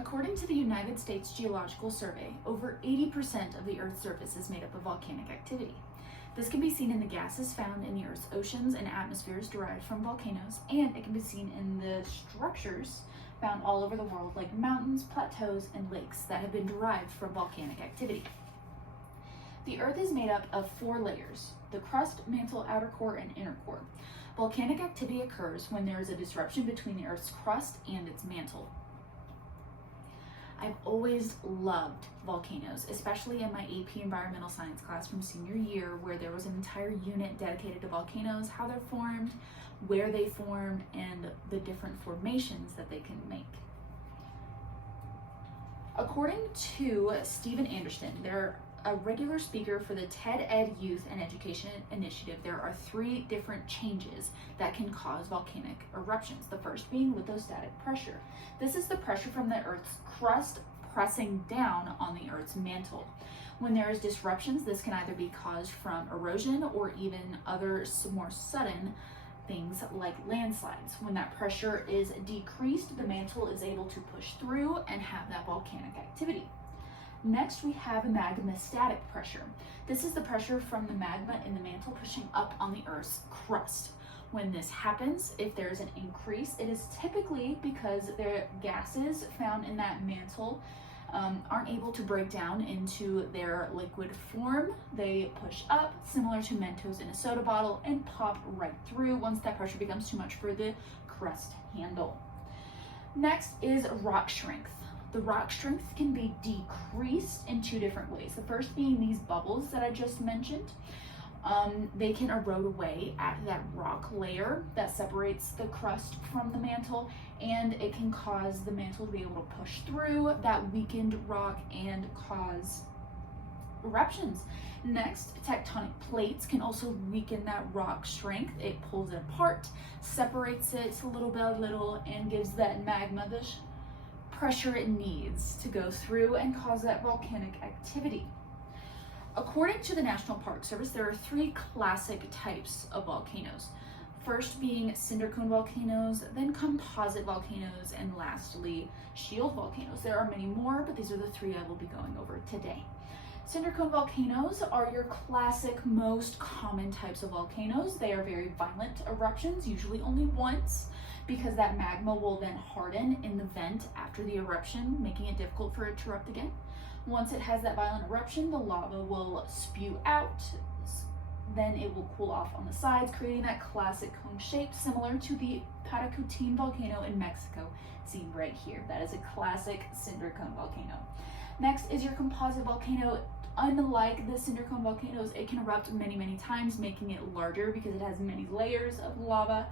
According to the United States Geological Survey, over 80% of the Earth's surface is made up of volcanic activity. This can be seen in the gases found in the Earth's oceans and atmospheres derived from volcanoes, and it can be seen in the structures found all over the world, like mountains, plateaus, and lakes that have been derived from volcanic activity. The Earth is made up of 4 layers: the crust, mantle, outer core, and inner core. Volcanic activity occurs when there is a disruption between the Earth's crust and its mantle. I've always loved volcanoes, especially in my AP Environmental Science class from senior year, where there was an entire unit dedicated to volcanoes, how they're formed, where they formed, and the different formations that they can make. According to Stephen Anderson, they're a regular speaker for the TED Ed Youth and Education Initiative. There are 3 different changes that can cause volcanic eruptions. The first being lithostatic pressure. This is the pressure from the Earth's crust pressing down on the Earth's mantle. When there is disruptions, this can either be caused from erosion or even other more sudden things like landslides. When that pressure is decreased, the mantle is able to push through and have that volcanic activity. Next, we have magmastatic pressure. This is the pressure from the magma in the mantle pushing up on the Earth's crust. When this happens, if there is an increase, it is typically because the gases found in that mantle aren't able to break down into their liquid form. They push up, similar to Mentos in a soda bottle, and pop right through once that pressure becomes too much for the crust handle. Next is rock strength. The rock strength can be decreased in 2 different ways. The first being these bubbles that I just mentioned. They can erode away at that rock layer that separates the crust from the mantle, and it can cause the mantle to be able to push through that weakened rock and cause eruptions. Next, tectonic plates can also weaken that rock strength. It pulls it apart, separates it little by little, and gives that magma the pressure it needs to go through and cause that volcanic activity. According to the National Park Service, there are 3 classic types of volcanoes. First being cinder cone volcanoes, then composite volcanoes, and lastly, shield volcanoes. There are many more, but these are the 3 I will be going over today. Cinder cone volcanoes are your classic, most common types of volcanoes. They are very violent eruptions, usually only once, because that magma will then harden in the vent after the eruption, making it difficult for it to erupt again. Once it has that violent eruption, the lava will spew out, then it will cool off on the sides, creating that classic cone shape similar to the Patacotin volcano in Mexico, seen right here. That is a classic cinder cone volcano. Next is your composite volcano. Unlike the cinder cone volcanoes, it can erupt many, many times, making it larger because it has many layers of lava.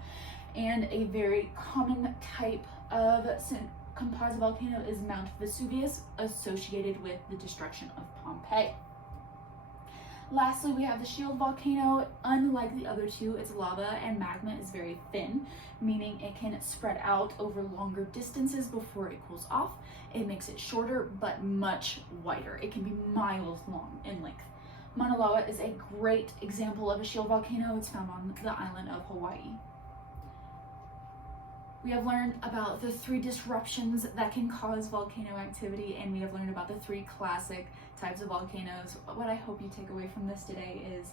And a very common type of composite volcano is Mount Vesuvius, associated with the destruction of Pompeii. Lastly, we have the shield volcano. Unlike the other 2, its lava and magma is very thin, meaning it can spread out over longer distances before it cools off. It makes it shorter, but much wider. It can be miles long in length. Mauna Loa is a great example of a shield volcano. It's found on the island of Hawaii. We have learned about the 3 disruptions that can cause volcano activity, and we have learned about the 3 classic types of volcanoes. What I hope you take away from this today is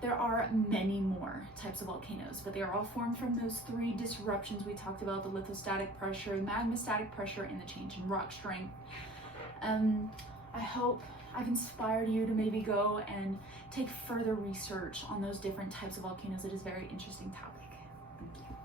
there are many more types of volcanoes, but they are all formed from those 3 disruptions we talked about: the lithostatic pressure, magmastatic pressure, and the change in rock strength. I hope I've inspired you to maybe go and take further research on those different types of volcanoes. It is a very interesting topic. Thank you.